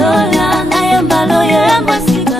Lola, na yembalo yembo sika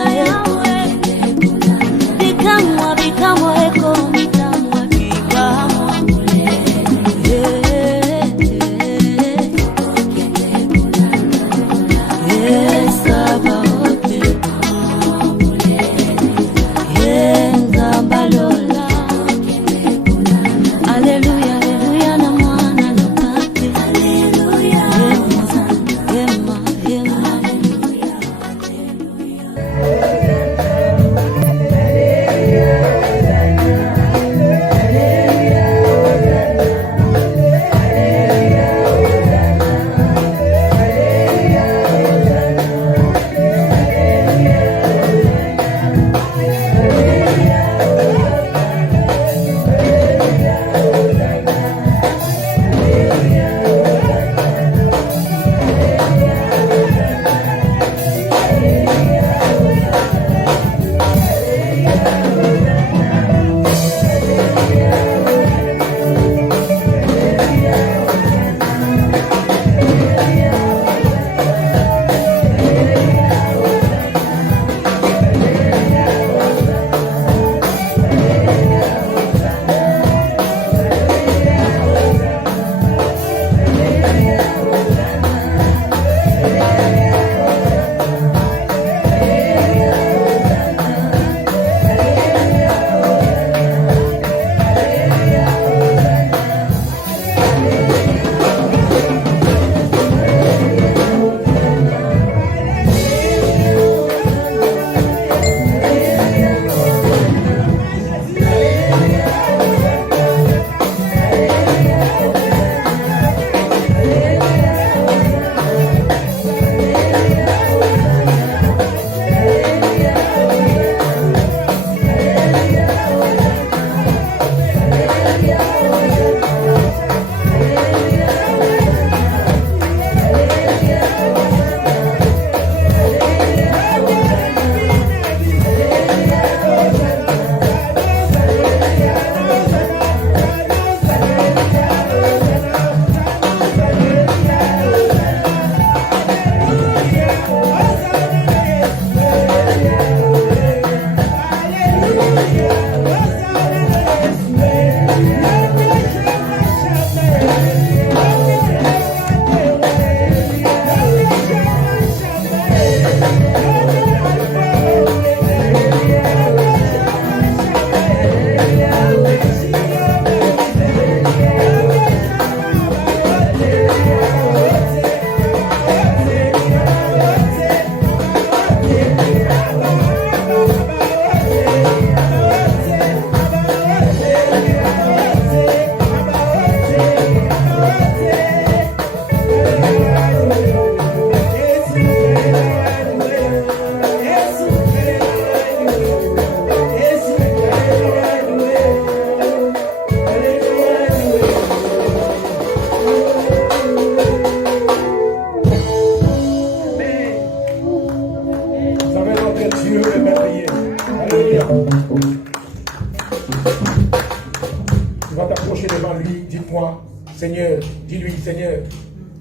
vas t'approcher devant lui, dis-moi, Seigneur, dis-lui, Seigneur,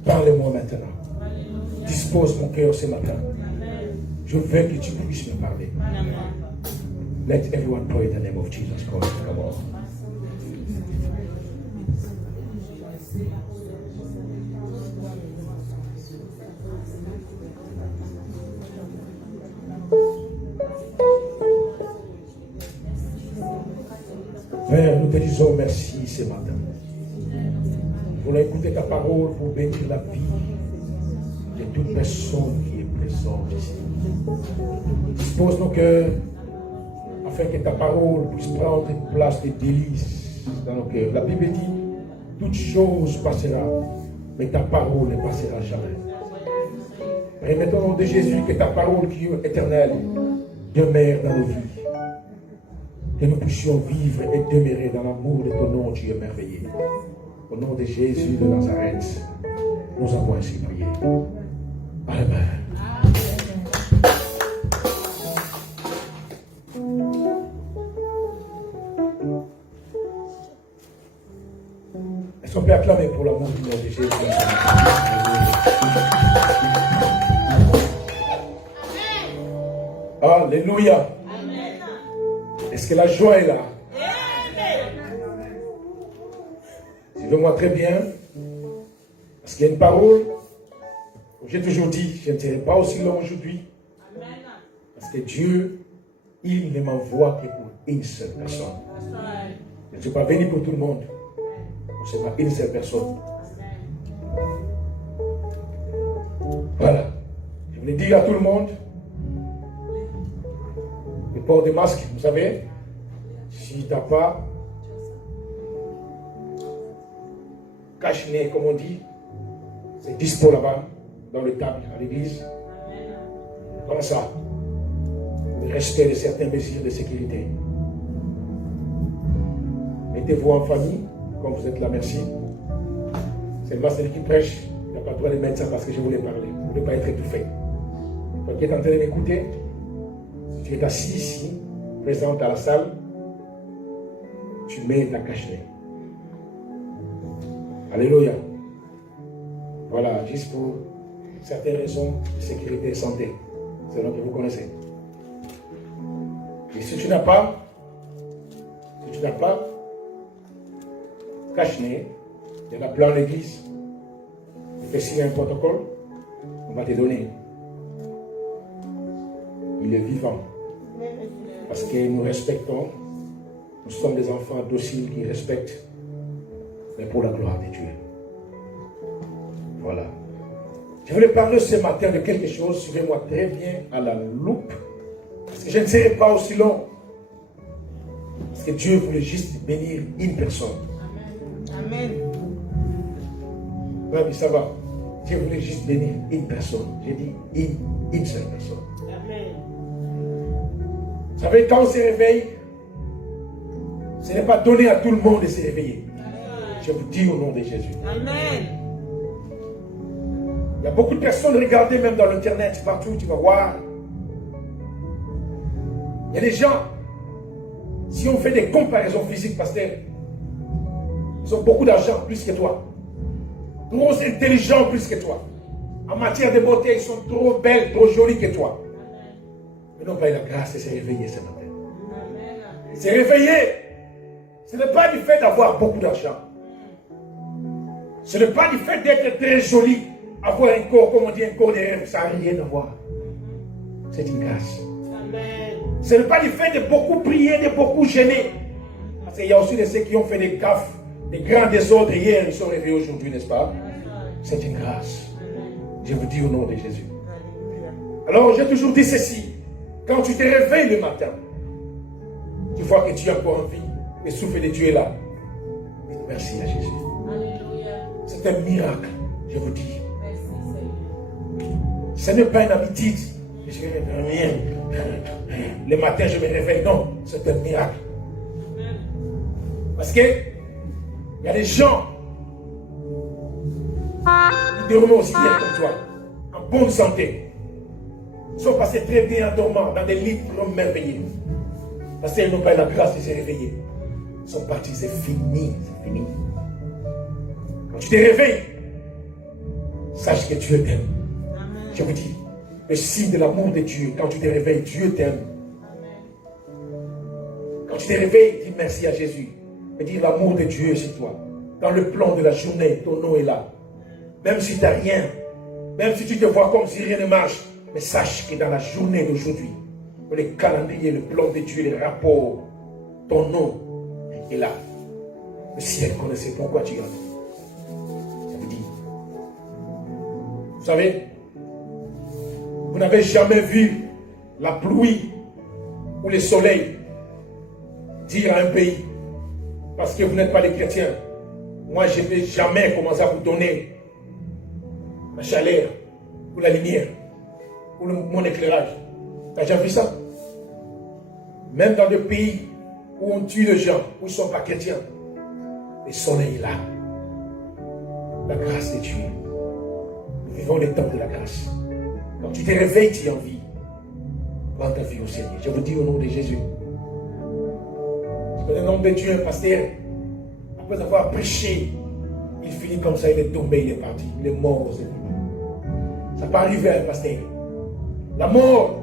parle-moi maintenant. Dispose mon cœur ce matin. Je veux que tu puisses me parler. Let everyone pray in the name of Jesus Christ. Come on. Père, nous te disons merci ce matin. Pour écouter ta parole, pour bénir la vie de toute personne qui est présente ici. Dispose nos cœurs afin que ta parole puisse prendre une place de délices dans nos cœurs. La Bible dit, toute chose passera, mais ta parole ne passera jamais. Permettons au nom de Jésus que ta parole qui est éternelle demeure dans nos vies. Que nous puissions vivre et demeurer dans l'amour de ton nom, Dieu merveilleux. Au nom de Jésus de Nazareth, nous avons ainsi prié. Amen. Est-ce qu'on peut acclamer pour l'amour du nom de Jésus? Alléluia. Est-ce que la joie est là? Suivez-moi très bien. Parce qu'il y a une parole. J'ai toujours dit, je ne serai pas aussi long aujourd'hui. Parce que Dieu, il ne m'envoie que pour une seule personne. Je ne suis pas venu pour tout le monde. Ce n'est pas une seule personne. Voilà. Je voulais dire à tout le monde, le port des masques, vous savez, si tu n'as pas cache-nez, comme on dit, c'est dispo là-bas, dans le table, à l'église. Comme ça, le respect de certaines mesures de sécurité. Mettez-vous en famille, comme vous êtes là, merci. Seulement celui qui prêche, il n'a pas le droit de mettre ça parce que je voulais parler. Vous ne voulez pas être étouffé. Toi qui es en train de m'écouter, si tu es assis ici, présent à la salle, tu mets ta cache-nez. Alléluia. Voilà, juste pour certaines raisons de sécurité et santé. C'est ce que vous connaissez. Et si tu n'as pas cache-nez, il y en a plein en l'église. Et s'il y a un protocole, on va te donner. Il est vivant. Parce que nous respectons. Nous sommes des enfants dociles qui respectent. Mais pour la gloire de Dieu. Voilà. Je voulais parler ce matin de quelque chose. Suivez-moi très bien à la loupe. Parce que je ne serai pas aussi long. Parce que Dieu voulait juste bénir une personne. Amen. Oui, ça va. Dieu voulait juste bénir une personne. J'ai dit une seule personne. Amen. Vous savez, quand on se réveille, ce n'est pas donné à tout le monde de se réveiller. Je vous dis au nom de Jésus. Amen. Il y a beaucoup de personnes, regardez même dans l'internet, partout, tu vas voir. Il y a des gens, si on fait des comparaisons physiques, pasteur, ils ont beaucoup d'argent plus que toi. Trop intelligents plus que toi. En matière de beauté, ils sont trop belles, trop jolies que toi. Mais n'ont pas eu la grâce de se réveiller ce matin. Se réveiller, ce n'est pas du fait d'avoir beaucoup d'argent. Ce n'est pas du fait d'être très joli, avoir un corps, comme on dit, un corps de rêve, ça n'a rien à voir. C'est une grâce. Amen. Ce n'est pas du fait de beaucoup prier, de beaucoup gêner. Parce qu'il y a aussi de ceux qui ont fait des gaffes, des grands désordres hier, ils sont réveillés aujourd'hui, n'est-ce pas? C'est une grâce. Je vous dis au nom de Jésus. Alors, j'ai toujours dit ceci. Quand tu te réveilles le matin, tu vois que tu as encore envie, le souffle de Dieu est là. Merci à Jésus. C'est un miracle, je vous dis. Ce n'est pas une habitude. Le matin, je me réveille. Non, c'est un miracle. Parce que il y a des gens qui dorment aussi bien comme toi, en bonne santé. Ils sont passés très bien en dormant dans des lits merveilleux. Parce qu'ils n'ont pas eu la grâce de se réveiller. sont partis, c'est fini, c'est fini. Quand tu te réveilles, sache que Dieu t'aime. Je vous dis, le signe de l'amour de Dieu, quand tu te réveilles, Dieu t'aime. Quand tu te réveilles, dis merci à Jésus. Et dis l'amour de Dieu c'est toi. Dans le plan de la journée, ton nom est là. Même si tu n'as rien, même si tu te vois comme si rien ne marche, mais sache que dans la journée d'aujourd'hui, le calendrier, le plan de Dieu, les rapports, ton nom est là. Le ciel connaissait pourquoi tu as. Ça vous dit. Vous savez, vous n'avez jamais vu la pluie ou le soleil dire à un pays, parce que vous n'êtes pas des chrétiens, moi je ne vais jamais commencer à vous donner la chaleur, ou la lumière, ou mon éclairage. Tu as déjà vu ça? Même dans des pays où on tue les gens, où ils ne sont pas chrétiens, le soleil est là. La grâce de Dieu. Nous vivons les temps de la grâce. Quand tu te réveilles, tu es en vie. Prends ta vie au Seigneur. Je vous dis au nom de Jésus. Je connais le nom de Dieu, un pasteur. Après avoir prêché, il finit comme ça, il est tombé, il est parti. Il est mort au Seigneur. Ça peut arriver à un pasteur. La mort,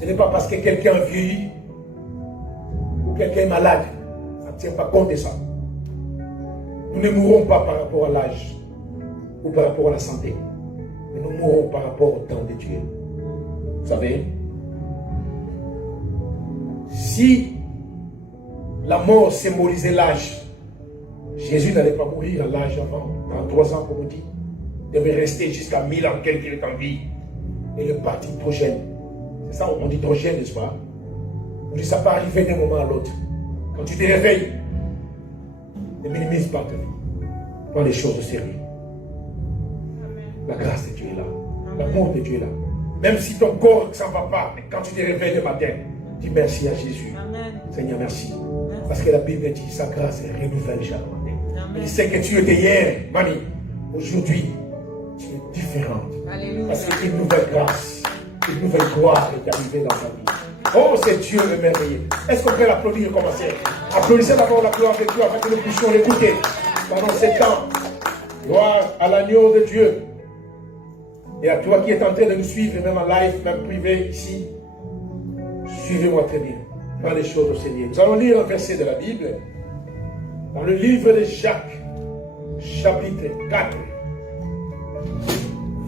ce n'est pas parce que quelqu'un vieillit ou quelqu'un est malade. Ça ne tient pas compte de ça. Nous ne mourrons pas par rapport à l'âge ou par rapport à la santé. Mais nous mourrons par rapport au temps de Dieu. Vous savez, si la mort symbolisait l'âge, Jésus n'allait pas mourir à l'âge avant, dans 3 ans, comme on dit. Il devait rester jusqu'à 1000 ans, quelqu'un est en vie. Et le parti trop jeune. C'est ça, on dit trop jeune, n'est-ce pas? On dit ça peut arriver d'un moment à l'autre. Quand tu te réveilles, ne minimise pas ta vie. Prends les choses au sérieux. La grâce de Dieu est là. L'amour de Dieu est là. Même si ton corps ne s'en va pas, mais quand tu te réveilles le matin, dis merci à Jésus. Amen. Seigneur, merci. Parce que la Bible dit sa grâce est renouvelle chaque matin. Il sait que tu étais hier, mamie. Aujourd'hui, tu es différente. Alléluia. Parce qu'une nouvelle grâce, une nouvelle gloire est arrivée dans ta vie. Oh, c'est Dieu le merveilleux. Est-ce qu'on peut l'applaudir et commencer? Applaudissez d'abord la gloire de Dieu afin que nous puissions l'écouter pendant ces temps. Gloire à l'agneau de Dieu. Et à toi qui es en train de nous suivre, même en live, même privé ici, suivez-moi très bien. Prends les choses au Seigneur. Nous allons lire un verset de la Bible dans le livre de Jacques, chapitre 4,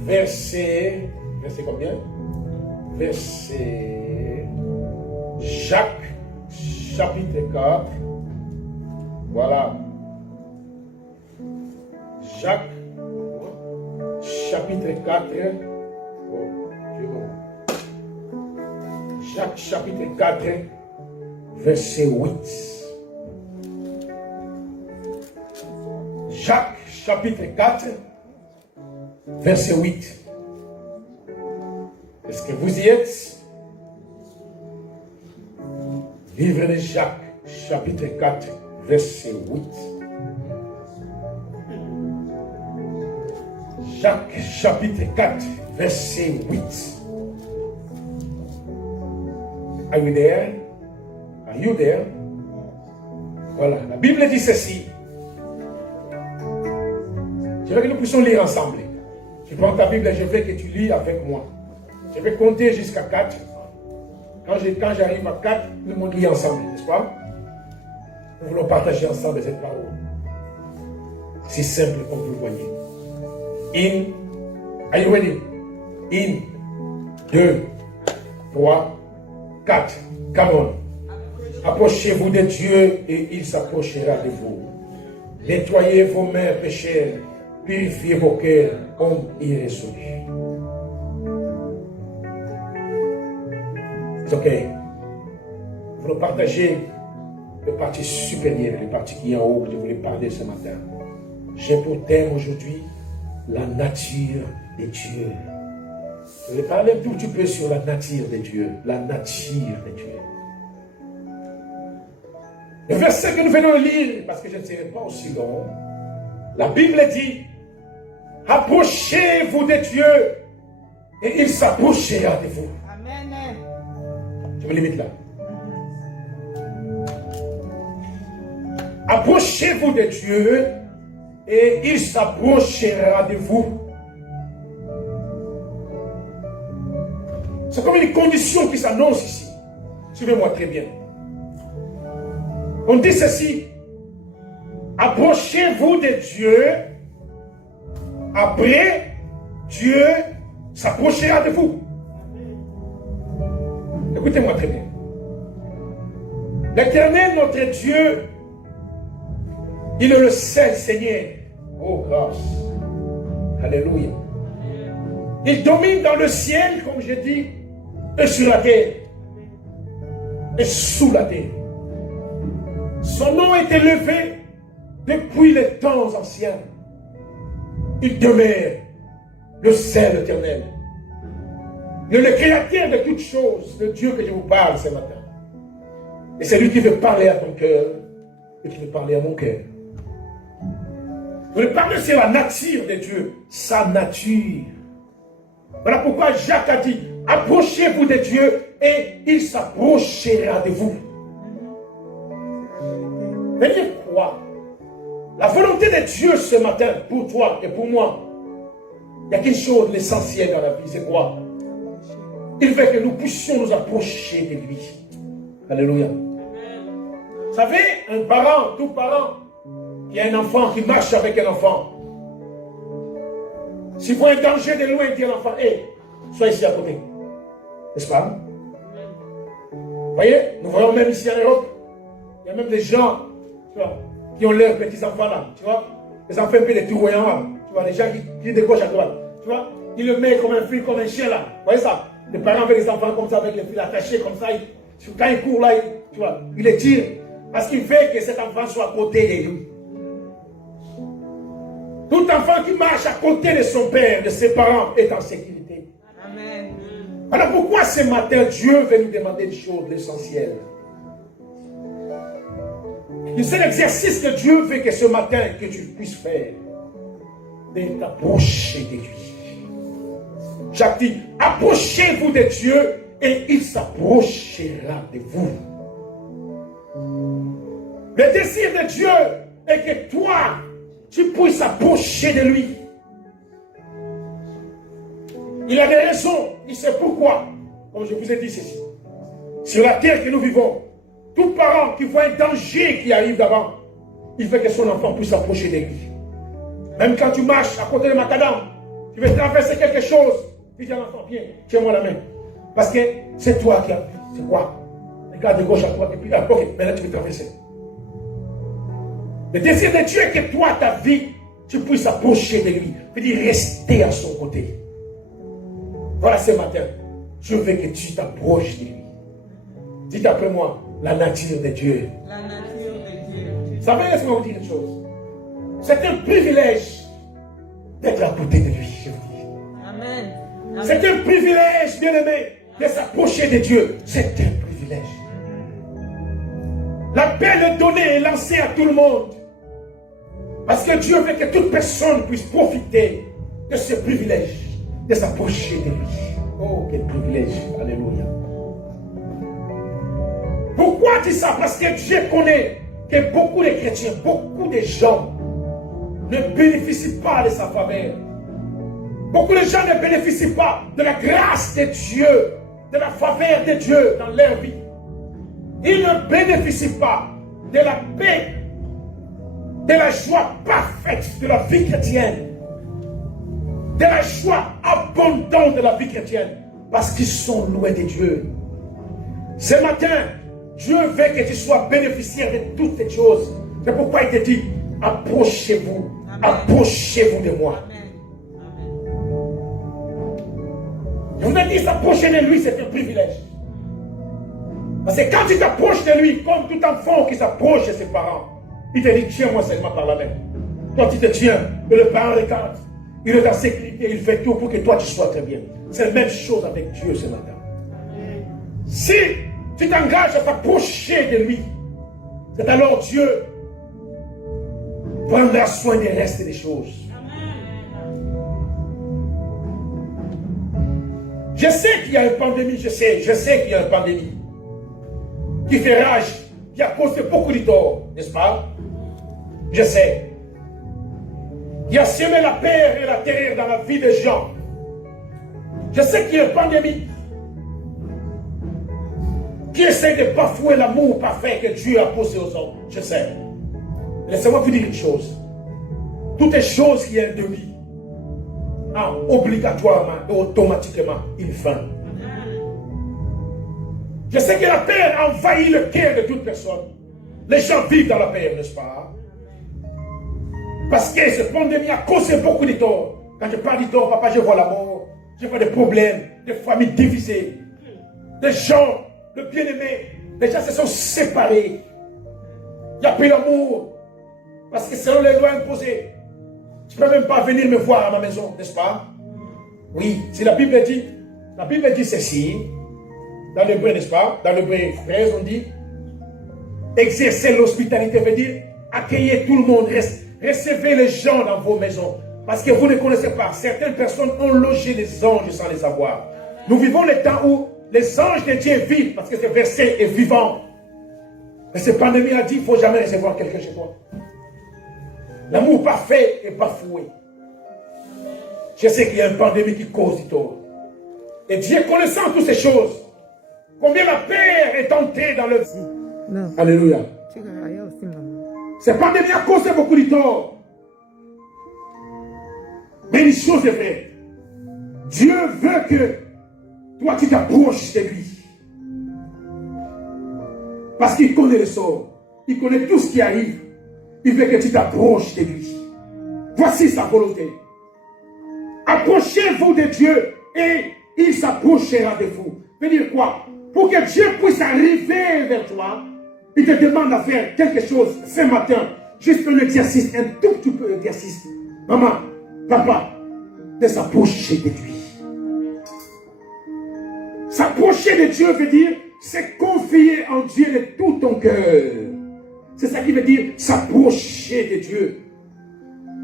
verset combien? Verset Jacques, chapitre 4. Voilà. Jacques, chapitre 4. Jacques, chapitre 4, verset 8. Jacques, chapitre 4, verset 8. Est-ce que vous y êtes? Livre de Jacques, chapitre 4, verset 8. Jacques, chapitre 4, verset 8. Are you there? Are you there? Voilà, la Bible dit ceci. Je veux que nous puissions lire ensemble. Tu prends ta Bible et je veux que tu lis avec moi. Je vais compter jusqu'à 4. Quand j'arrive à 4, nous allons lire ensemble, n'est-ce pas? Nous voulons partager ensemble cette parole. C'est simple comme vous le voyez. Are you ready? 1, 2, 3, 4. Come on. Approchez-vous de Dieu et il s'approchera de vous. Nettoyez vos mains pécheurs. Purifiez vos cœurs, hommes irrésolus. C'est ok. Nous voulons partager le parti supérieur, le parti qui est en haut que je voulais parler ce matin. J'ai pour thème aujourd'hui la nature de Dieu. Je vais parler un tout petit peu sur la nature de Dieu. La nature de Dieu. Le verset que nous venons de lire, parce que je ne serai pas aussi long, la Bible dit, approchez-vous de Dieu et il s'approchera de vous. Amen. Je me limite là. Approchez-vous de Dieu et il s'approchera de vous. C'est comme une condition qui s'annonce ici. Suivez-moi très bien. On dit ceci. Approchez-vous de Dieu. Après, Dieu s'approchera de vous. Écoutez-moi très bien. L'Éternel, notre Dieu, il est le seul Seigneur. Oh, grâce. Alléluia. Il domine dans le ciel, comme je dis, et sur la terre. Et sous la terre. Son nom est élevé depuis les temps anciens. Il demeure le seul éternel. Il est le créateur de toutes choses, le Dieu que je vous parle ce matin. Et c'est lui qui veut parler à ton cœur et qui veut parler à mon cœur. Je veux parler sur la nature de Dieu, sa nature. Voilà pourquoi Jacques a dit, approchez-vous de Dieu et il s'approchera de vous. Mais dire quoi? La volonté de Dieu ce matin, pour toi et pour moi, il n'y a qu'une chose, l'essentiel dans la vie, c'est quoi? Il veut que nous puissions nous approcher de lui. Alléluia. Vous savez, un parent, tout parent, qui a un enfant, qui marche avec un enfant, s'il voit un danger de loin, il dit à l'enfant, hé, sois ici à côté. N'est-ce pas? Vous voyez, nous voyons même ici en Europe, il y a même des gens, tu vois, qui ont leurs petits-enfants là, tu vois, les enfants un peu des tout voyants là, tu vois, les gens qui de gauche à droite, tu vois, ils le mettent comme un fil, comme un chien là, vous voyez ça? Les parents avec les enfants comme ça, avec les fils attachés comme ça, quand ils courent là, tu vois, ils les tirent, parce qu'il veut que cet enfant soit à côté de lui. Tout enfant qui marche à côté de son père, de ses parents, est en sécurité. Amen. Alors pourquoi ce matin, Dieu veut nous demander une chose, l'essentiel? C'est l'exercice que Dieu veut que ce matin, que tu puisses faire, de t'approcher de lui. Jacques dit, approchez-vous de Dieu et il s'approchera de vous. Le désir de Dieu est que toi, tu puisses approcher de lui. Il a des raisons, il sait pourquoi. Comme je vous ai dit ceci. Sur la terre que nous vivons, tout parent qui voit un danger qui arrive d'avant, il veut que son enfant puisse s'approcher de lui. Même quand tu marches à côté de macadam, tu veux traverser quelque chose, tu dis à l'enfant, viens, tiens-moi la main. Parce que c'est toi qui as vu. C'est quoi? Regarde de gauche à droite, et puis là, ok, maintenant tu veux traverser. Le désir de Dieu est que toi, ta vie, tu puisses approcher de lui. Il veut dire rester à son côté. Voilà ce matin. Je veux que tu t'approches de lui. Dites après moi, la nature de Dieu. La nature de Dieu. Vous savez, laisse-moi vous dire une chose. C'est un privilège d'être à côté de lui, je vous dis. Amen. C'est un privilège, bien aimé, de s'approcher de Dieu. C'est un privilège. L'appel est donné et lancé à tout le monde. Parce que Dieu veut que toute personne puisse profiter de ce privilège, de s'approcher de lui. Oh, quel privilège. Alléluia. Pourquoi dis ça? Parce que Dieu connaît que beaucoup de chrétiens, beaucoup de gens ne bénéficient pas de sa faveur. Beaucoup de gens ne bénéficient pas de la grâce de Dieu, de la faveur de Dieu dans leur vie. Ils ne bénéficient pas de la paix, de la joie parfaite de la vie chrétienne, de la joie abondante de la vie chrétienne, parce qu'ils sont loin de Dieu. Ce matin, Dieu veut que tu sois bénéficiaire de toutes ces choses. C'est pourquoi il te dit, approchez-vous, approchez-vous de moi. Je vous ai dit, s'approcher de lui, c'est un privilège. Parce que quand tu t'approches de lui, comme tout enfant qui s'approche de ses parents, il te dit, tiens-moi seulement par la main. Toi, tu te tiens, et le parent regarde. Il est en sécurité, il fait tout pour que toi, tu sois très bien. C'est la même chose avec Dieu ce matin. Si tu t'engages à t'approcher de lui, c'est alors Dieu prendra soin des restes des choses. Je sais qu'il y a une pandémie, je sais qu'il y a une pandémie qui fait rage, qui a causé beaucoup de tort, n'est-ce pas? Je sais. Il a semé la peur et la terreur dans la vie des gens. Je sais qu'il y a une pandémie qui essaie de bafouer l'amour parfait que Dieu a posé aux hommes. Je sais. Laissez-moi vous dire une chose. Toutes les choses qui ont un début ont obligatoirement et automatiquement une fin. Je sais que la peur envahit le cœur de toute personne. Les gens vivent dans la peur, n'est-ce pas? Parce que cette pandémie a causé beaucoup de tort. Quand je parle de tort, papa, je vois la mort, je vois des problèmes, des familles divisées, des gens, le bien-aimé, les gens se sont séparés. Il n'y a plus d'amour. Parce que selon les lois imposées, tu ne peux même pas venir me voir à ma maison, n'est-ce pas? Oui, si la Bible dit ceci, dans l'hébreu, n'est-ce pas? Dans l'hébreu 13, on dit, exercer l'hospitalité veut dire accueillir tout le monde, recevez les gens dans vos maisons. Parce que vous ne connaissez pas, certaines personnes ont logé les anges sans les savoir. Nous vivons les temps où les anges de Dieu vivent, parce que ce verset est vivant. Mais cette pandémie a dit, il ne faut jamais recevoir quelqu'un chez toi. L'amour parfait est bafoué. Je sais qu'il y a une pandémie qui cause du tort. Et Dieu connaissant toutes ces choses, combien la peur est entrée dans le... Non. Alléluia. aussi, maman. Cette pandémie a causé beaucoup de tort. Mais une chose est vraie. Dieu veut que toi tu t'approches de lui. Parce qu'il connaît le sort. Il connaît tout ce qui arrive. Il veut que tu t'approches de lui. Voici sa volonté. Approchez-vous de Dieu et il s'approchera de vous. Veut dire quoi? Pour que Dieu puisse arriver vers toi, il te demande à faire quelque chose ce matin. Juste un exercice, un tout petit peu d'exercice. Maman, papa, de s'approcher de lui. S'approcher de Dieu veut dire se confier en Dieu de tout ton cœur. C'est ça qui veut dire s'approcher de Dieu.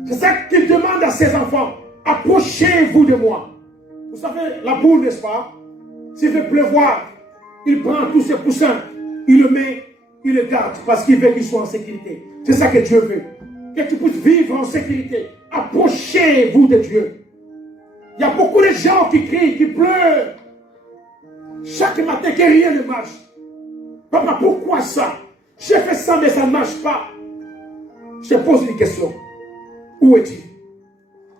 C'est ça qu'il demande à ses enfants. Approchez-vous de moi. Vous savez, la boule, n'est-ce pas? S'il veut pleuvoir, il prend tous ses poussins, il le met, il le garde parce qu'il veut qu'il soit en sécurité. C'est ça que Dieu veut. Que tu puisses vivre en sécurité. Approchez-vous de Dieu. Il y a beaucoup de gens qui crient, qui pleurent. Chaque matin que rien ne marche. Papa, pourquoi ça? J'ai fait ça, mais ça ne marche pas. Je te pose une question. Où es-tu?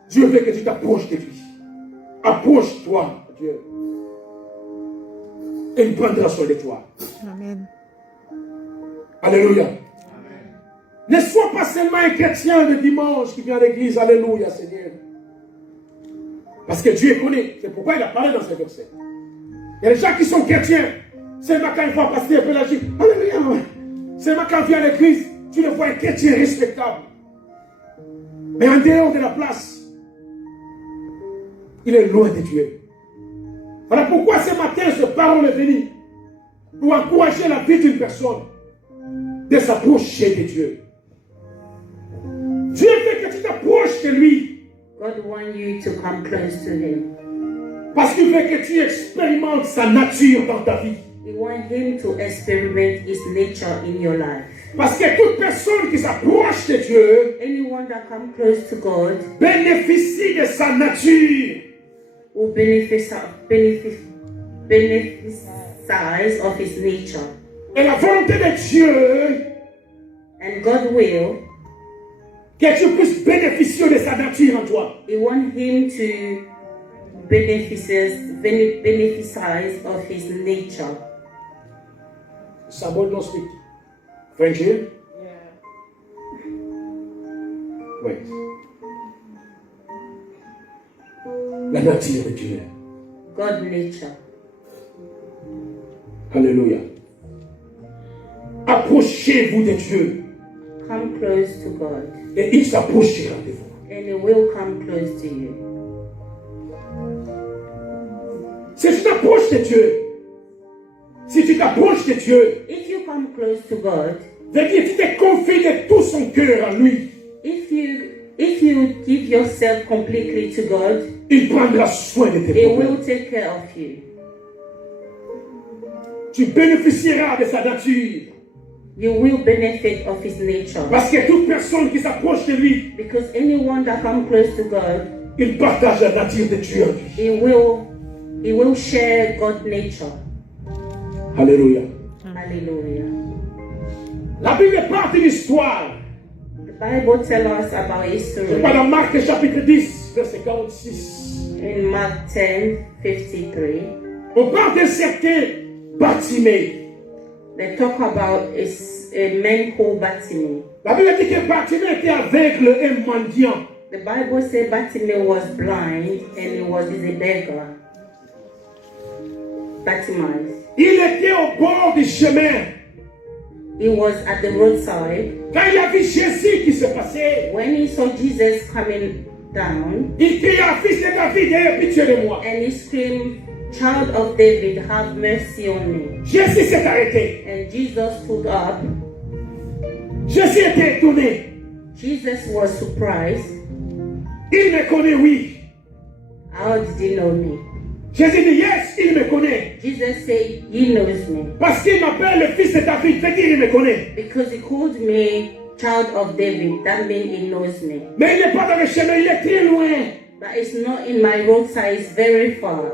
Dieu veut que tu t'approches de lui. Approche-toi, Dieu. Et il prendra soin de toi. Amen. Alléluia. Amen. Ne sois pas seulement un chrétien de dimanche qui vient à l'église. Alléluia, Seigneur. Parce que Dieu connaît. C'est pourquoi il a parlé dans ce verset. Il y a des gens qui sont chrétiens. Seulement quand ils voient passer un peu la vie. Alléluia. Seulement quand il vient à l'église, tu le vois un chrétien respectable. Mais en dehors de la place, il est loin de Dieu. Voilà pourquoi ce matin, ce parole est venu pour encourager la vie d'une personne de s'approcher de Dieu. Dieu veut que tu t'approches de lui. God wants you to come close to Him. Parce qu'il veut que tu expérimentes sa nature dans ta vie. He wants Him to experiment His nature in your life. Parce que toute personne qui s'approche de Dieu, anyone that comes close to God, bénéficie de sa nature. Will benefit of His nature. Et la volonté de Dieu, and God will, que tu puisses bénéficier de sa nature en toi. He wants Him to benefit of His nature. Somebody don't speak French here? Yeah. Wait. La nature de Dieu. God nature. Alléluia. Approchez-vous de Dieu. Come close to God. Et il s'approchera de vous. And He will come close to you. Si tu t'approches de Dieu, si tu t'approches de Dieu, if you come close to God, veut dire que tu te confies de tout son cœur à lui. If you give yourself completely to God, il prendra soin de tes He problèmes. will take care of you. Tu bénéficieras de sa nature. you will benefit of his nature. Parce que toute personne qui s'approche de lui, Because anyone that comes close to God, il partage la nature de Dieu en lui. he will share God's nature. Alléluia. Hallelujah. La Bible parle d'une histoire. The Bible tells us about C'est history. pas dans Marc chapitre 10, verset 46. In Mark 10:53, On parle d'un certain Bartimée. they talk about a man called Bartimaeus. La Bible dit que Bartimée était aveugle et mendiant. The Bible says Bartimaeus was blind and he was a beggar. Bartimaeus. Il était au bord du chemin. He was at the roadside. Quand il a vu Jésus qui se passait, When he saw Jesus coming down, il cria, fils de David, aie pitié de moi. and he screamed, "Child of David, have mercy on me." Jésus s'est arrêté. And Jesus stood up. Jésus était étonné. Jesus was surprised. Il me connaît, oui. How did he know me? Jésus dit, yes, il me connaît. Jesus said, "He knows me." Parce qu'il m'appelle le fils de David, veut dire il me connaît. Because he called me child of David, that means he knows me. Mais il n'est pas dans le chemin, il est très loin. But it's not in my roadside, it's very far.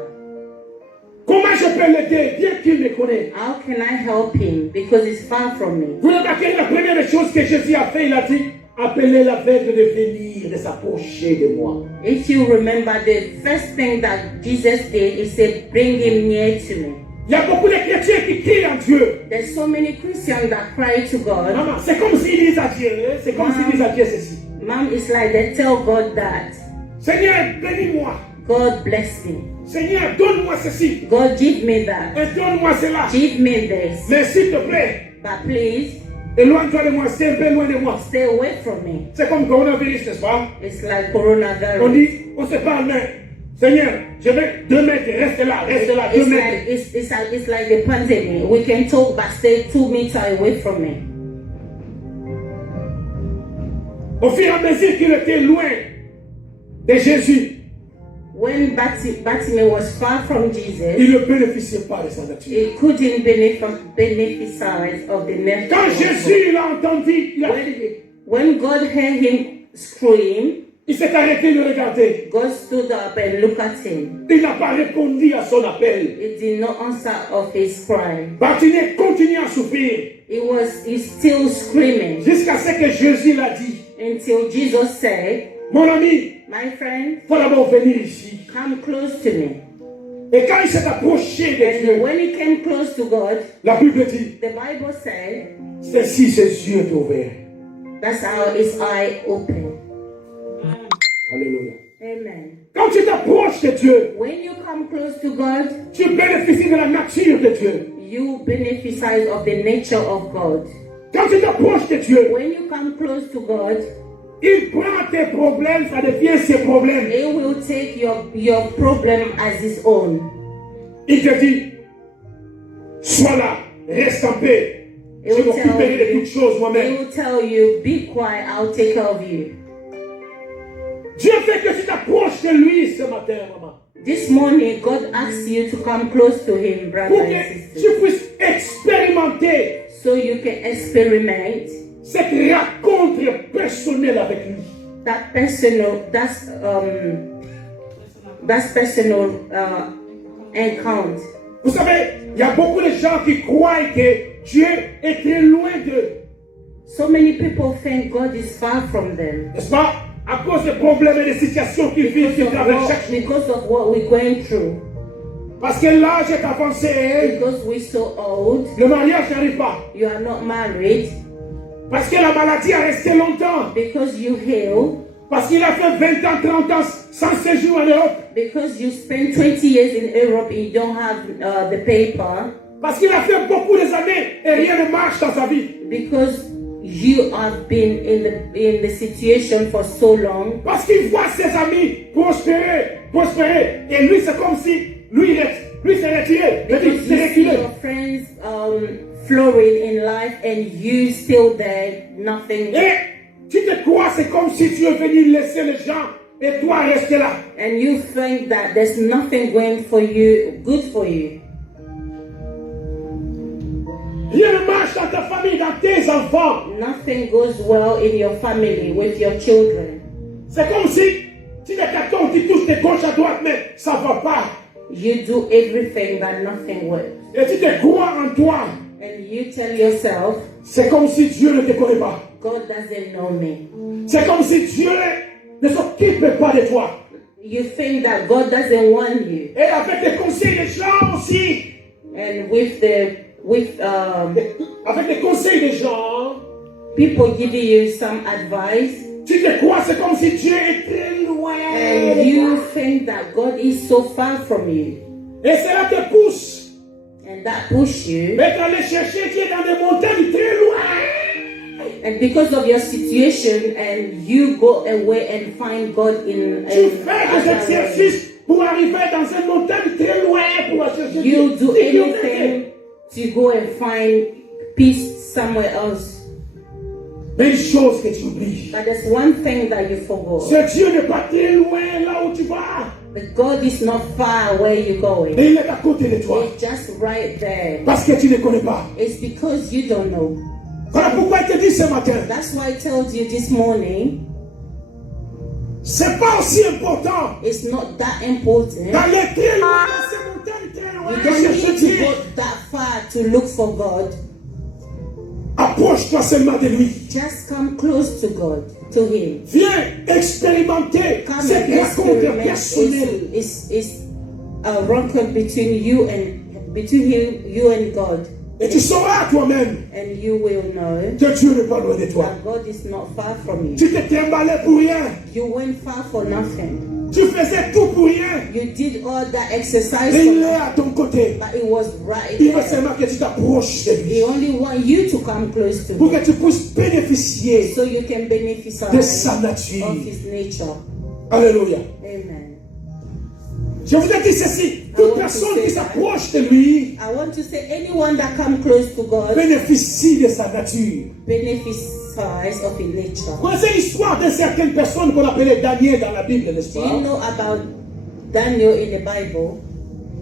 Comment je peux l'aider, bien qu'il me connaît? How can I help him? Because it's far from me. Vous remarquez, la première des choses que Jésus a fait, il a dit, appelez l'aveugle de venir, de s'approcher de moi. If you remember, the first thing that Jesus did, he said, "Bring him near to me." Il y a beaucoup de chrétiens qui crient en Dieu. There's so many Christians that cry to God. Maman, c'est comme s'ils disent à Dieu, hein, c'est comme s'ils disent à Dieu ceci. Mom, it's like they tell God that, Seigneur, bénis-moi. God bless me. Seigneur, donne-moi ceci. God give me that. Et donne-moi cela. Give me this. Mais s'il te plaît, But please, éloigne-toi de moi, c'est un peu loin de moi. stay away from me. C'est comme coronavirus, n'est-ce pas? It's like On coronavirus. dit, on se parle, mais Seigneur, je vais 2 mètres, reste là, 2 It's mètres. like it's like the pandemic. We can talk, but stay 2 meters away from me. Au fur et à mesure qu'il était loin de Jésus, When Bartimaeus was far from Jesus, il ne bénéficiait pas de sa nature. he couldn't benefit of the nature. Quand of God. Jésus l'a entendu, il a crié. When God heard him scream, Il s'est arrêté de regarder. God stood up and looked at him. Il n'a pas répondu à son appel. He did not answer of his cry. Bartimée continue à souffrir He's still screaming jusqu'à ce que Jésus l'a dit. until Jesus said, Mon ami, "My friend, il faut d'abord venir ici. come close to me." Et quand il s'est approché de And Dieu, when he came close to God, la Bible dit, the Bible said, c'est si ses yeux étaient ouverts. that's how his eye opened. Alléluia. Amen. Quand tu t'approches de Dieu, When you come close to God, tu bénéficies de la nature de Dieu. you benefit of the nature of God. Quand tu t'approches de Dieu, When you come close to God, il prend tes problèmes, ça devient ses problèmes. he will take your problem as his own. Il te dit, sois là, reste en paix. He Je will m'occuperai de toutes choses He moi-même. will tell you, "Be quiet, I'll take care of you." Dieu fait que tu t'approches de lui ce matin, maman. This morning, God asks you to come close to him, brother Pour and que sister, tu puisses expérimenter so you can experiment cette rencontre personnelle avec lui. that personal, that's personal encounter. Vous savez, il y a beaucoup de gens qui croient que Dieu est très loin d'eux. So many people think God is far from them N'est-ce pas? À cause des problèmes et des situations qu'ils vivent, qu'ils traversent chaque jour. because of what we're going through. Parce que l'âge est avancé, Because we're so old, le mariage n'arrive pas. you are not married, Parce que la maladie a resté longtemps. because you heal, Parce qu'il a fait 20 ans, 30 ans sans séjour en Europe. because you spend 20 years in Europe and you don't have the paper, Parce qu'il a fait beaucoup d'années et rien ne marche dans sa vie. because you have been in the situation for so long, Parce qu'il voit ses amis prospérer. Et lui, c'est comme si lui s'est retiré. because Il you s'est see reculé. your friends flourishing in life and you still there, nothing, Et tu te crois, c'est comme si tu es venu laisser les gens et toi rester là. and you think that there's nothing going for you, good for you. Rien ne marche dans ta famille, dans tes enfants. Nothing goes well in your family with your children. C'est comme si tu es quelqu'un qui touche de gauche à droite, mais ça ne va pas. You do everything, but nothing works. Et tu te crois en toi. And you tell yourself, C'est comme si Dieu ne te connaît pas. God doesn't know me. C'est comme si Dieu ne s'occupe pas de toi. You think that God doesn't want you. Et avec les conseils des gens aussi. And with Avec les conseils des gens. people giving you some advice, Tu te crois, c'est comme si Dieu est très loin. and you think that God is so far from you. Et cela te pousse. And that push you. Mais tu allais chercher, tu es dans des montagnes très loin. And because of your situation, and you go away and find God in Tu fais des other ways. exercices pour arriver dans une montagne très loin pour chercher You Dieu. do C'est Dieu. anything to go and find peace somewhere else. Mais une chose que tu oublies. But there's one thing that you forgot. C'est Dieu n'est pas très loin là où tu vas. But God is not far where you're going. Mais il est à côté de toi. It's just right there. Parce que tu ne connais pas. It's because you don't know. Voilà pourquoi il te dit ce matin. That's why I told you this morning, C'est pas aussi important it's not that important. d'aller très loin dans ces montagnes très loin. You don't Chercher need to Dieu. go that far to look for God. Approche-toi seulement de lui. Just come close to God, to Him. Viens expérimenter Come cette and rencontre experiment. personnelle. It's a record between you and you and God, Et tu sauras toi-même and you will know que Dieu n'est pas loin de toi. that God is not far from you. Tu te trimballais pour rien. You went far for nothing. Tu faisais tout pour rien. You did all that exercise, Et il est for à ton côté. but it was right Il veut there. seulement que tu t'approches de lui. He only want you to come close to Pour Him, que tu puisses bénéficier so you can benefit de sa of nature. His nature. Alléluia. Amen. Je vous ai dit ceci. Toute personne qui s'approche de lui I want to say anyone that come close to God bénéficie de sa nature. benefits of His nature. Vous connaissez l'histoire de certaines personnes qu'on appelait Daniel dans la Bible, n'est-ce Do you pas? know about Daniel in the Bible?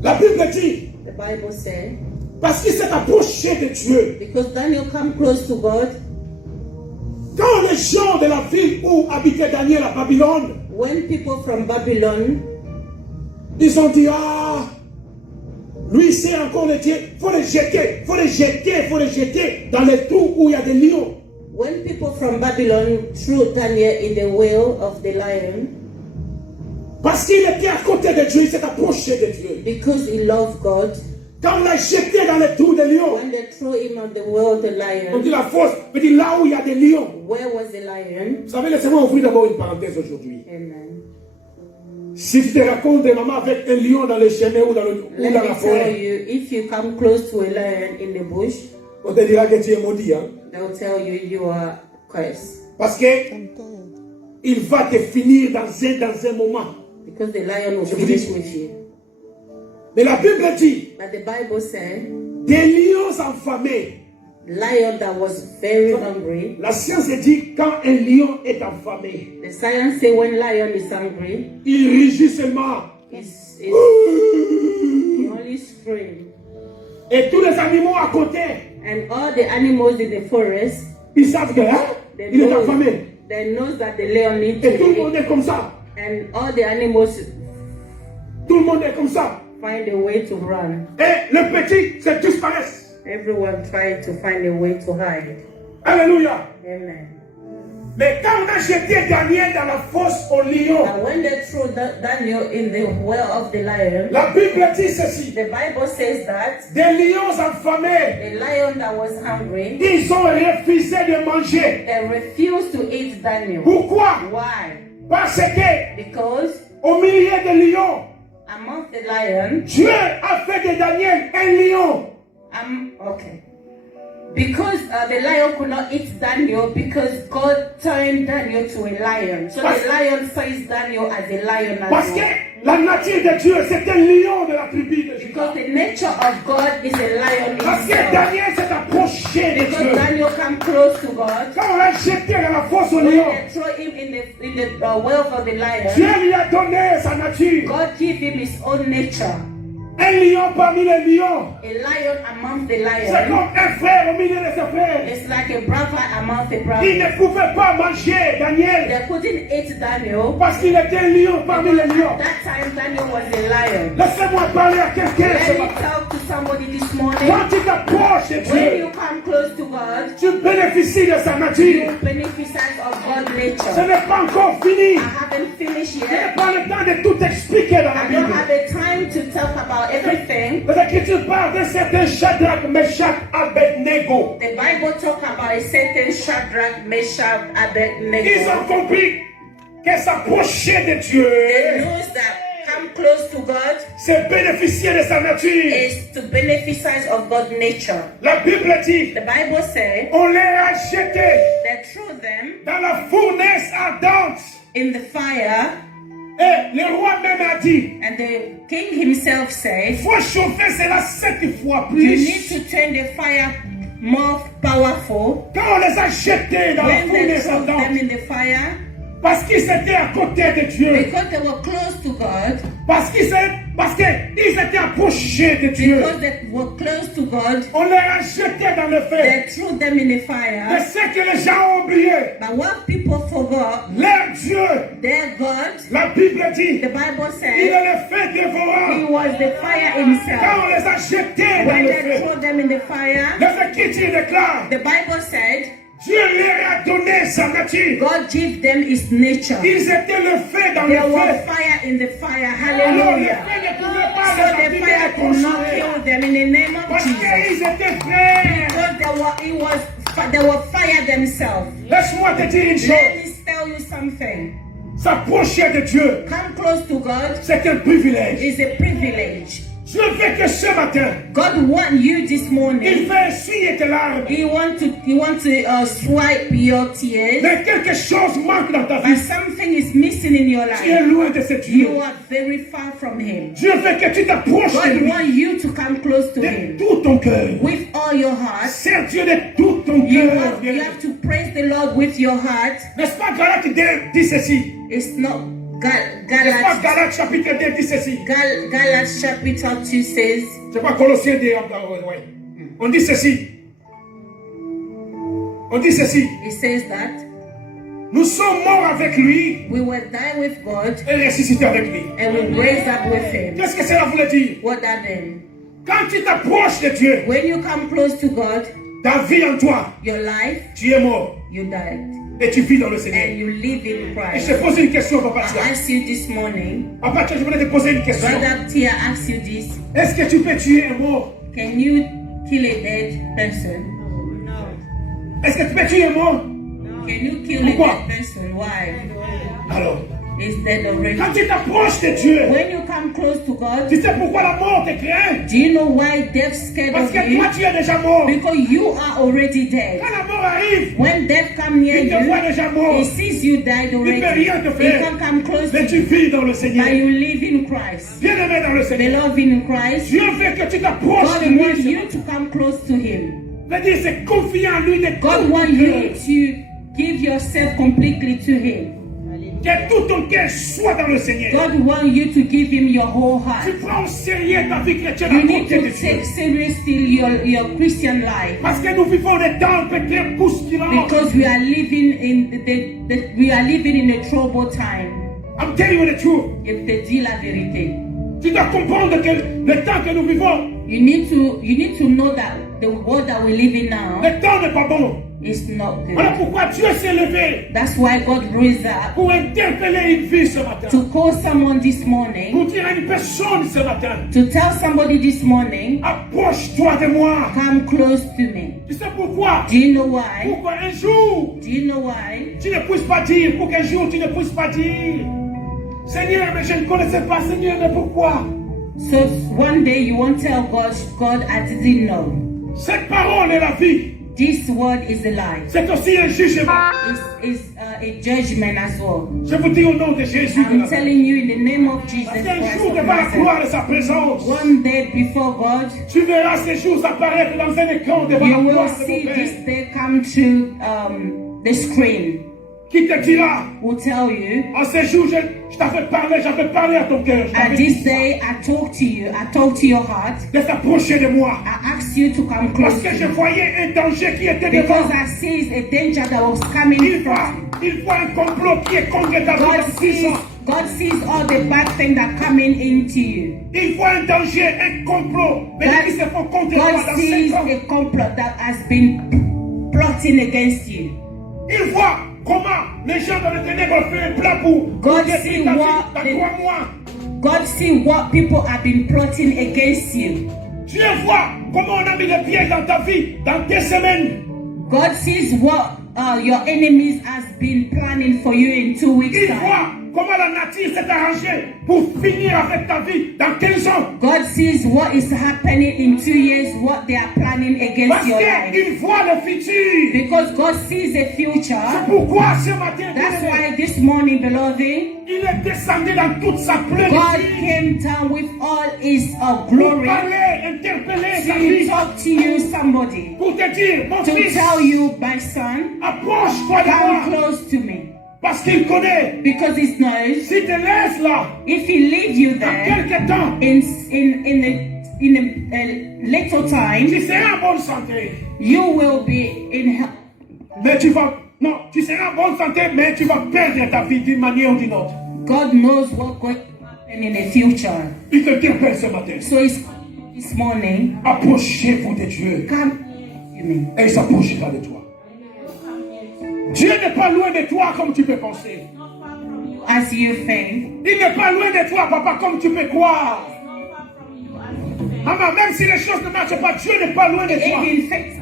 La Bible dit, The Bible says, parce qu'il s'est approché de Dieu. because Daniel come close to God, Quand les gens de la ville où habitait Daniel à Babylone, when people from Babylon, ils ont dit, ah, lui c'est encore le Dieu, faut le jeter, faut le jeter, faut le jeter dans les trous où il y a des lions. when people from Babylon threw Daniel in the well of the lion, Parce qu'il était à côté de Dieu, il s'est approché de Dieu. because he loved God, Quand on l'a jeté dans les trous des lions, when they threw him on the well of the on dit lion, la fosse, on dit là où il y a des lions. where was the lion? Vous savez, laissez-moi ouvrir d'abord une parenthèse aujourd'hui. Amen. Si tu te racontes des mamans avec un lion dans le chemin ou dans, ou Let dans me la tell forêt, you, if you come close to a lion in the bush, on te dira que tu es maudit. Hein? they'll tell you you are cursed. Parce que I'm tired. il va te finir dans un moment. Because the lion will Je vous finish dis- with you. Mais la Bible dit, But the Bible said, des lions affamés. lion that was very hungry. La science dit, quand un lion est affamé, The science say when lion is hungry, il rugit seulement. he only scream. Et tous les animaux à côté, And all the animals in the forest, ils savent que hein, they il est know, affamé. they knows that the lion needs Et tout le to monde eat. est comme ça. And all the animals Tout le monde est comme ça. find a way to run. Et le petit se disparaissent. Everyone trying to find a way to hide. Alléluia. Amen. Mais quand on a jeté Daniel dans la fosse au lion, And when they threw Daniel in the well of the lion, la Bible dit ceci. the Bible says that Des lions affamés, the lion that was hungry, ils ont refusé de manger. they refused to eat Daniel. Pourquoi? Why? Parce que Because au milieu des lions, among the lion, Dieu a fait de Daniel un lion. okay. Because the lion could not eat Daniel because God turned Daniel to a lion. So the lion faced Daniel as a lion as Parce que well. la nature de Dieu, c'est un lion de la tribu de Juda. Because the nature of God is a lion Parce que himself. Daniel s'est approché de Because Dieu. Daniel came close to God. Quand on l'a jeté dans la fosse au When lion, they throw him in the well of the Dieu lion, lui a donné sa nature. God gave him his own nature. Un lion parmi les lions. A lion among the C'est lions. comme un frère au milieu de ses frères. It's like a brother among the Il brothers. ne pouvait pas manger Daniel They couldn't eat Daniel. parce qu'il était un lion parmi les lions. That time Daniel was a lion. Laissez-moi parler à quelqu'un ce Let me matin. talk to somebody this morning. Quand tu t'approches de When Dieu, you come close to God, tu bénéficies de sa nature. you benefit of God's Ce nature. n'est pas encore fini. I haven't finished Je n'ai yet. pas le temps de tout expliquer dans la I don't Bible. have the time to talk about everything. Les Écritures parlent d'un certain Shadrach, Meshach, Abednego. The Bible talk about a certain Shadrach, Meshach, Ils Abednego. ont compris que s'approcher de They Dieu, knows that come close to God c'est bénéficier de sa nature. is to benefit of God's nature. La Bible dit, The Bible says on les a jetés that through them dans la fournaise ardente. in the fire, Et le roi même a dit, and the king himself said, il faut chauffer cela 7 fois you need plus. to turn the fire more powerful. Quand on les a jetés dans la When they fournaise threw them ardente, in the fire, parce qu'ils étaient à côté de Dieu, because they were close to God, parce qu'ils étaient approchés de Dieu, because they were close to God, on les a jetés dans le feu. they threw them in the Mais fire. ce que les gens ont oublié, But what people forgot, leur Dieu, their God, la Bible dit, the Bible il says, est le feu he dévorant. was the fire Quand himself. on les a jetés dans When le they feu, threw them in the fire, les Écritures déclarent, the Bible said, Dieu leur a donné sa nature. God gave them his nature. Ils étaient le feu dans le There was feu. fire in the fire. Alors le Hallelujah. feu ne pouvait pas So the les fire could not consommer. kill them in the name of Parce Jesus. qu'ils étaient frères. Because they were fire themselves. Laisse-moi te dire une Let chose. me tell you something. S'approcher de Dieu, Come close to God c'est un privilège. is a privilege. Dieu veut que ce matin, God wants you this il morning. fait essuyer tes larmes. He want to swipe your tears. Mais quelque chose manque dans ta But vie. something is missing in your Tu es life. loin de ce Dieu. You are very far from Him. Dieu veut que tu t'approches de God lui wants you to come close to de Him tout ton cœur. with all your heart. Sers Dieu de tout ton You cœur. have, you have to praise the Lord with your heart. N'est-ce pas Galates 2 dit ceci? It's not N'est-ce pas Galates. Galates chapitre 2 dit ceci? Galates chapter 2 says, C'est pas Colossiens 2. Ouais. On dit ceci. On dit ceci. it says that Nous sommes morts avec lui we will die with God et ressuscités avec lui. and we raise up with Him. Qu'est-ce que cela voulait dire? What that mean? Quand tu t'approches de Dieu, When you come close to God, ta vie en toi, your life, tu es mort you died. et tu vis dans le Seigneur. And you live in Et Christ. je te pose une question, Papa I Tia. ask you this morning, Papa Tia, je voulais te poser une question. Brother Tia asks you this, Est-ce que tu peux tuer un mort? can you kill a dead person? Est-ce que tu peux tuer un mort? Can you kill a Pourquoi? dead person? Why? Alors, It's dead already. quand tu t'approches de Dieu, When you come close to God, tu sais pourquoi la mort te craint? do you know why death scared Parce of que you? toi, tu es déjà mort. Because you are already dead. Quand la mort arrive, When death comes near il te voit you, déjà mort. he sees you died Il ne peut already. rien te He faire. can come close Mais to tu you, vis dans le but Seigneur. you live in Christ. Bien-aimé dans le Seigneur. Beloved in Christ, Dieu veut que tu t'approches de God wants lui. you to come close to Him. C'est-à-dire, c'est confier en lui de tout God ton wants cœur. you to give yourself completely to Him. Que tout ton cœur soit dans le Seigneur. God wants you to give Him your whole Tu heart. prends au sérieux ta vie chrétienne You à need côté de to Dieu. take seriously your Christian life. Parce que nous vivons des temps peut-être bousculants. Because we are living in a troubled time. I'm telling you the truth. Je te dis la vérité. Tu dois comprendre que le temps que nous vivons, You need to know that the world that we live in now le temps n'est pas bon. is not Voilà good. pourquoi Dieu s'est levé That's why God raised up pour interpeller une vie ce matin. to call someone this morning, Pour dire à une personne ce matin, to tell somebody this morning, approche-toi de moi. come close to me. Tu sais pourquoi? Do you know why? Pourquoi un jour, Do you know why? tu ne puisses pas dire, pour qu'un jour tu ne puisses pas dire, Seigneur, mais je ne connaissais pas, Seigneur, mais pourquoi? So one day you won't tell God, I didn't know. Cette parole est la vie. This word is a lie. C'est aussi un jugement. It's a judgment as well. Je vous dis au nom de Jésus. de I'm Nazareth. telling you in the name of Jesus Parce qu'un Christ jour of devant la Nazareth, gloire de sa présence, one day before God, tu verras ces jours apparaître dans un écran devant you la will gloire de see mon this Père. day come to the screen. qui te dira, will tell you, en ce jour, je t'avais parlé à ton cœur. Je at t'avais this dit day I talk to you, I talk to your heart, de t'approcher de moi. I ask you to come Parce close que to je me. voyais un danger qui était devant. Because I see a danger that was coming Il voit un complot qui est contre ta vie. God sees all the bad things that are coming into you. Il voit un danger, un complot, mais qui se font contre toi God dans sees 5 ans. a complot that has been plotting against you. Il voit comment les gens dans les ténèbres font un plan pour God détruire see ta vie what dans the- 3 mois. God sees what people have been plotting against you. Dieu voit comment on a mis des pièges dans ta vie dans 2 semaines. God sees what your enemies has been planning for you in 2 weeks' Il time. voit comment la nature s'est arrangée pour finir avec ta vie dans 15 ans. God sees what is happening in 2 years, what they are planning against Parce your life. qu'il voit le futur. Because God sees a future. Pourquoi ce matin, That's why this morning, beloved, il est descendu dans toute sa God plénitude came down with all his pour glory parler, interpeller ta to vie, talk to you, somebody, pour te dire, mon to fils, tell you, my son, approche-toi de come moi, close to me. parce qu'il connaît. Because he knows Si te laisses là, if he leaves you dans there quelques temps, in a little time, tu seras en bonne santé. you will be in health. Mais tu seras en bonne santé, mais tu vas perdre ta vie d'une manière ou d'une autre. God knows what's going to happen in the future. Il te interpelle ce matin. So it's this morning, Approchez-vous de Dieu come to me. et il s'approchera de toi. Dieu n'est pas loin de toi comme tu peux penser. As you think, Il n'est pas loin de toi, papa, comme tu peux croire. Maman, même si les choses ne marchent pas, Dieu n'est pas loin de toi. even things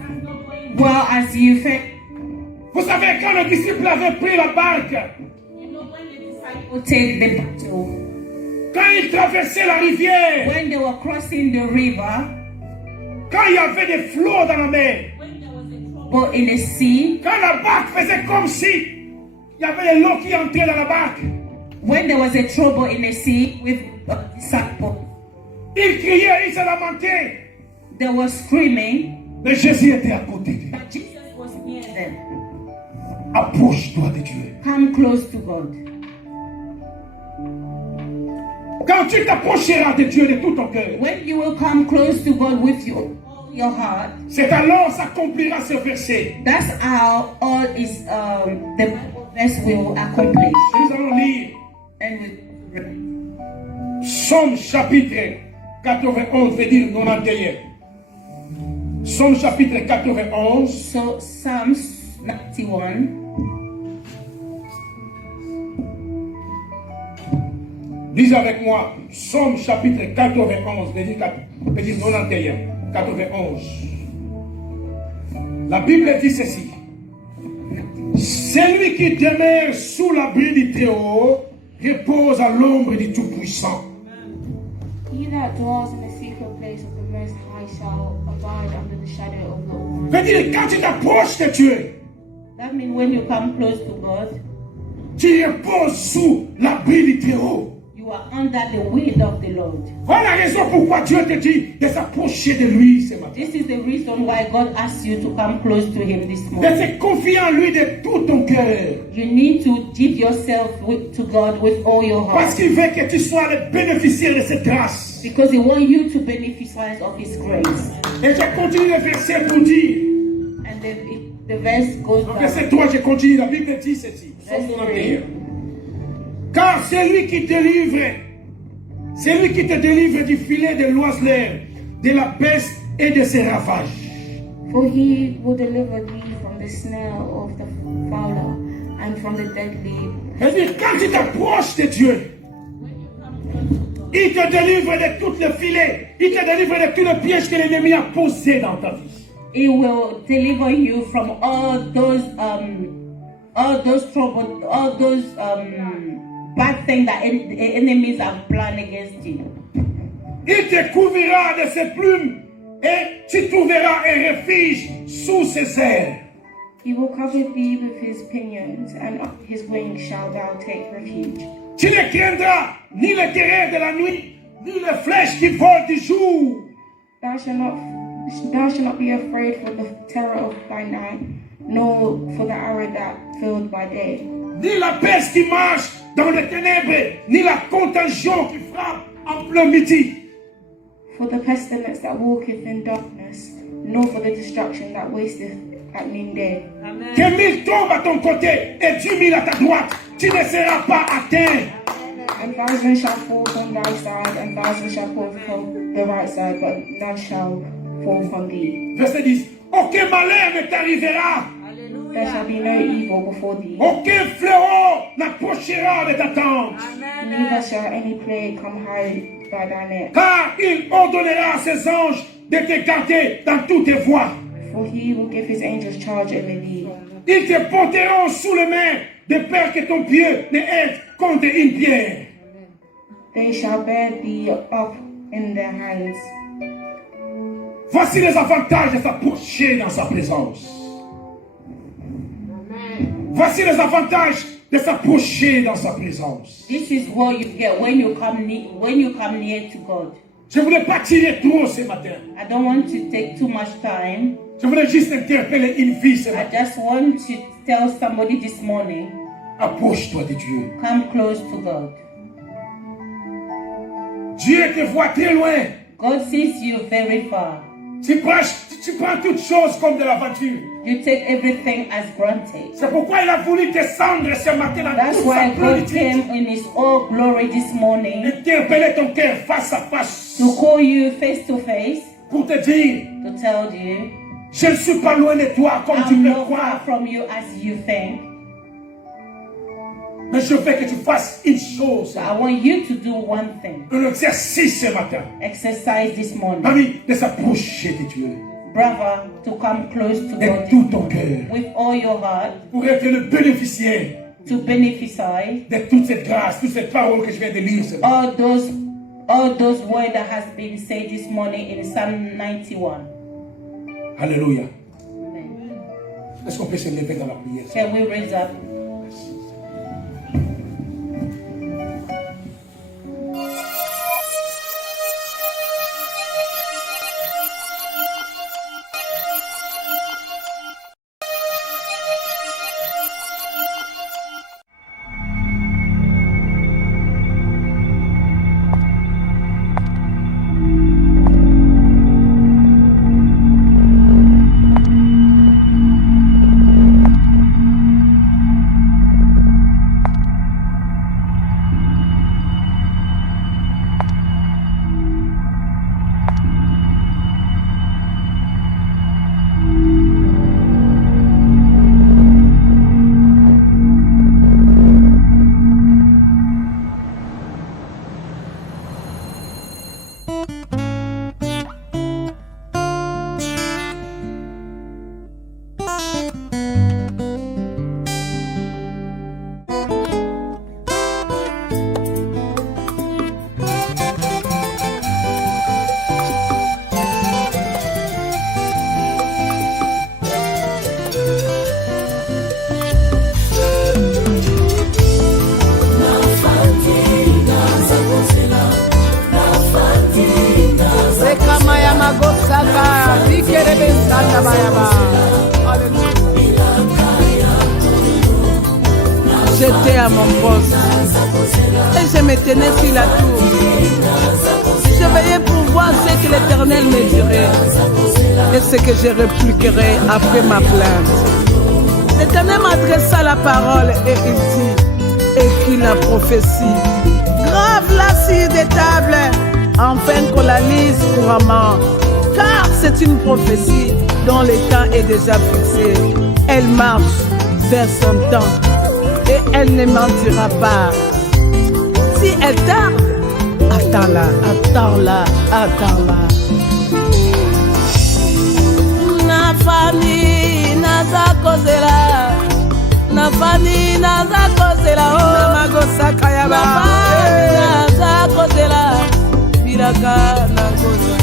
well as you think. Vous savez, quand le disciple avait pris la barque, Will take the battle. quand il traversait la rivière, When they were crossing the river, quand il y avait des flots dans la mer, but in the sea, quand la barque faisait comme si il y avait de l'eau qui entrait dans la barque, when there was a trouble in the sea with disciples, il criait, il se lamentait. they were screaming, Mais Jésus était à côté d'eux. but Jesus was near them. Approche-toi de Dieu. Come close to God. Quand tu t'approcheras de Dieu de tout ton cœur, When you will come close to God with your heart, c'est alors s'accomplira ce verset. that's how all is the best will accomplish. Nous allons lire And we Somme chapitre 91, veut dire 91. Somme chapitre 91, so Psalms 91. dis avec moi, Somme chapitre 91, veut dire 91, 91. La Bible dit ceci. Celui qui demeure sous l'abri du Très-Haut repose à l'ombre du Tout-Puissant. He that dwells in the secret place of the Most High shall abide under the shadow of the Almighty. Veut dire, quand tu t'approches de Dieu, That means when you come close to God, tu reposes sous l'abri du Très-Haut. you are under the will of the Lord. Voilà la raison pourquoi Dieu te dit de s'approcher de lui ce matin. This is the reason why God asks you to come close to Him this De morning. se confier en lui de tout ton cœur. You need to give yourself to God with all your Parce heart. qu'il veut que tu sois le bénéficiaire de cette grâce. Because He wants you to beneficiarize of His grace. Et je continue le verset pour dire. And the verse goes Au back. verset 3, je continue. La Bible dit ceci. Somme 91. Car celui qui te délivre du filet de l'oiseleur, de la peste et de ses ravages. For he will deliver thee from the snare of the fowler and from the deadly. C'est-à-dire, quand tu t'approches de Dieu, il te délivre de tout le filet, il te délivre de tout le piège que l'ennemi a posé dans ta vie. He will deliver you from all those trouble, all those bad things that the enemies have planned against you. Il te couvrira de ses plumes et tu trouveras un refuge sous ses ailes. He will cover thee with his pinions, and of his wings shalt thou take refuge. Tu ne craindras ni le terreur de la nuit, ni les flèches qui volent du jour. Thou shalt not be afraid for the terror of by night, nor for the arrow that filled by day, ni la peste qui marche dans les ténèbres, ni la contagion qui frappe en plein midi. for the pestilence that walketh in darkness, nor for the destruction that wasteth at noonday. Que 1000 tombent à ton côté et 10 000 à ta droite, tu ne seras pas atteint. And 1,000 shall fall from thy side, and 1,000 shall fall from the right side, but none shall fall from thee. Verset 10. Aucun malheur ne t'arrivera. There shall be no evil before thee, Aucun fléau n'approchera de ta tente. neither shall any plague come high by thy neck. Car il ordonnera à ses anges de te garder dans toutes tes voies. For he will give his angels charge over thee. Ils te porteront sous les mains, de peur que ton pied ne heurte contre une pierre. They shall bear thee up in their hands. Voici les avantages de s'approcher dans sa présence. Voici les avantages de s'approcher dans sa présence. This is what you get when you come near to God. Je ne voulais pas tirer trop ce matin. I don't want to take too much time. Je voulais juste interpeller une vie ce I matin. just want to tell somebody this morning, Approche-toi de Dieu. come close to God. Dieu te voit très loin. God sees you very far. Tu prends toutes choses comme de l'aventure. You take everything as granted. C'est pourquoi il a voulu descendre ce matin dans That's toute sa why God plénitude. came in His all glory this morning Interpeller ton cœur face à face. to call you face to face, Pour te dire, to tell you, je ne suis pas loin de toi comme tu I'm peux not croire. far from you as you think. Mais je veux que tu fasses une chose. So I want you to do one thing. Un exercice ce matin. Exercise this morning. Ami, de s'approcher de Dieu. Brother, to come close to De God tout ton cœur. with all your heart, Pour être le bénéficiaire to beneficiary de toute cette grâce, toute cette parole que je viens de lire ce matin. all those words that has been said this morning in Psalm 91. Alléluia. Amen. Est-ce qu'on peut se lever dans la prière? Can we raise up? J'étais à mon poste et je me tenais sur la tour. Je veillais pour voir ce que l'Éternel me dirait et ce que je répliquerai après ma plainte. L'Éternel m'adressa la parole et il dit: écris la prophétie, grave-la sur des tables, afin qu'on la lise couramment. Car c'est une prophétie dont le temps est déjà fixé. Elle marche vers son temps et elle ne mentira pas. Si elle tarde, attends-la, attends-la, attends-la. Nafani naza kozela, nafani naza kozela, oh magosa kayaba. Nafani naza kozela, bilaka na kozela.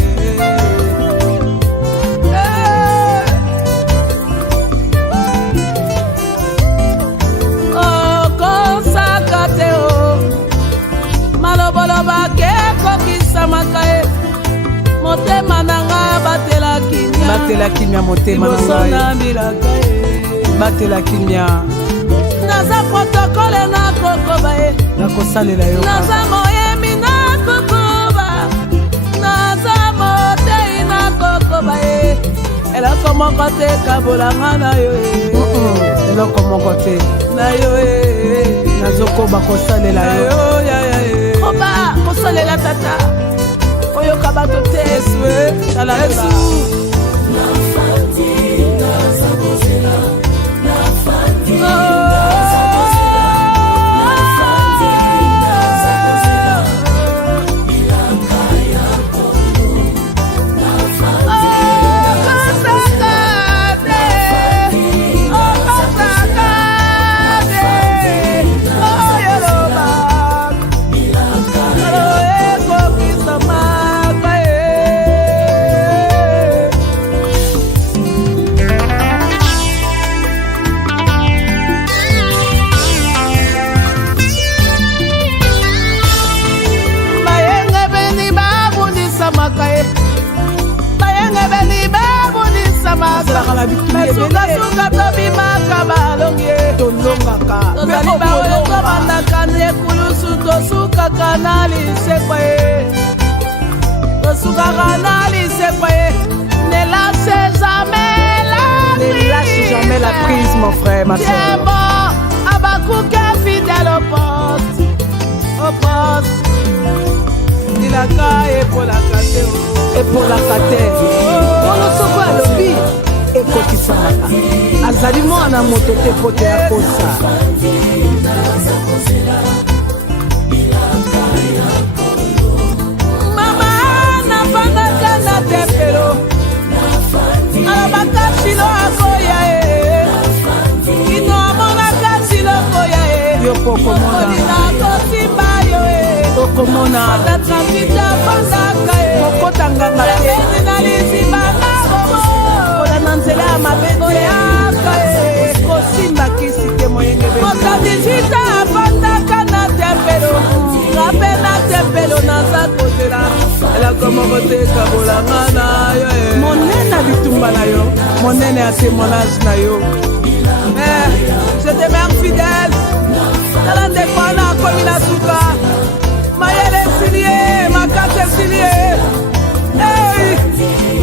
Maloboloba ke kokisa makae motema nanga batela kimia motema nanga bilaka batela kimia naza protokole nakokoba ye nakosalela yo naza moyembi nakokoba naza motei nakokoba ye eloko moko te kabolanga na yo eloko moko te na yo nazokoba kosalela yo koba kosalela tata oyoka bato te esue tala yesu suka tobimaka balonge tolongaka tozali baoyo tobandaka nekulusu tosukaka na lisekwa ye tosukaka na lisekwa ye ne lâche jamais la prise mon frère ma soeur bon abakuke fidèle au poste ilaka epolaka te olo soko alobi ekokisamaka azali mwana moto te po te akosa mama nafandaka na tempelo alobaka shilo akoya ye kino amonaka shilo koya ye yokokomona kosimba yo okomona atatravita fandaka ye okotanganga te na lisibanga nzela ya mabeteaka kosimba kisi te moyengebe motatizita afandaka na tempelo rape na tempelo naza kozela elako moko te kabolanga na yo monene ya bitumba na yo monene ya témoignage na yo je demeure fidèle tala ndeko na akomi na suka mayele esilie makasi esilie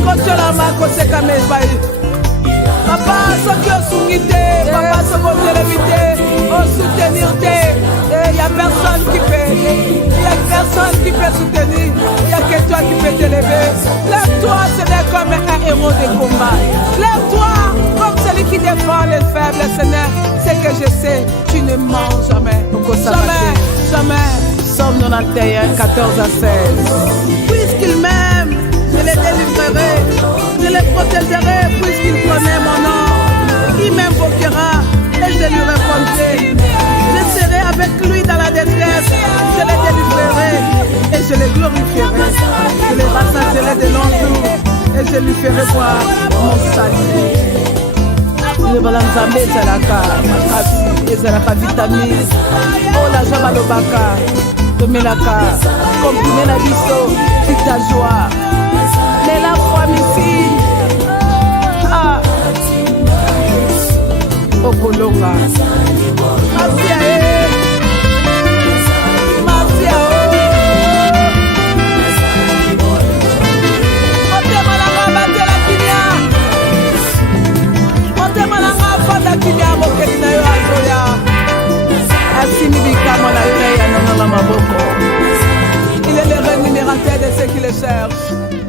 kotiolama kosekama epai papa soki osungi te papa soki otelemi te osoutenir te y a personne qui peut soutenir y a que toi qui peux te lever lève-toi ce n'est comme un héros de combat lève-toi comme celui qui défend les faibles Seigneur c'est que je sais tu ne mens jamais Somme 91 14 à 16 puisqu'il m'aime je les délivrerai, je les protégerai puisqu'il connaît mon nom. Il m'invoquera et je lui répondrai. Je serai avec lui dans la détresse, je les délivrerai et je les glorifierai. Je les rassasierai de longs jours et je lui ferai voir mon salut. Je vais l'ensemble ezalaka vitamine ola ja balobaka tomelaka komprime na biso kita joie mais la famille okolonga matia kilia mokeli na yo azoya asimi bikamo na yo na yanonga maboko il est le rémunérateur de ceux qui le cherchent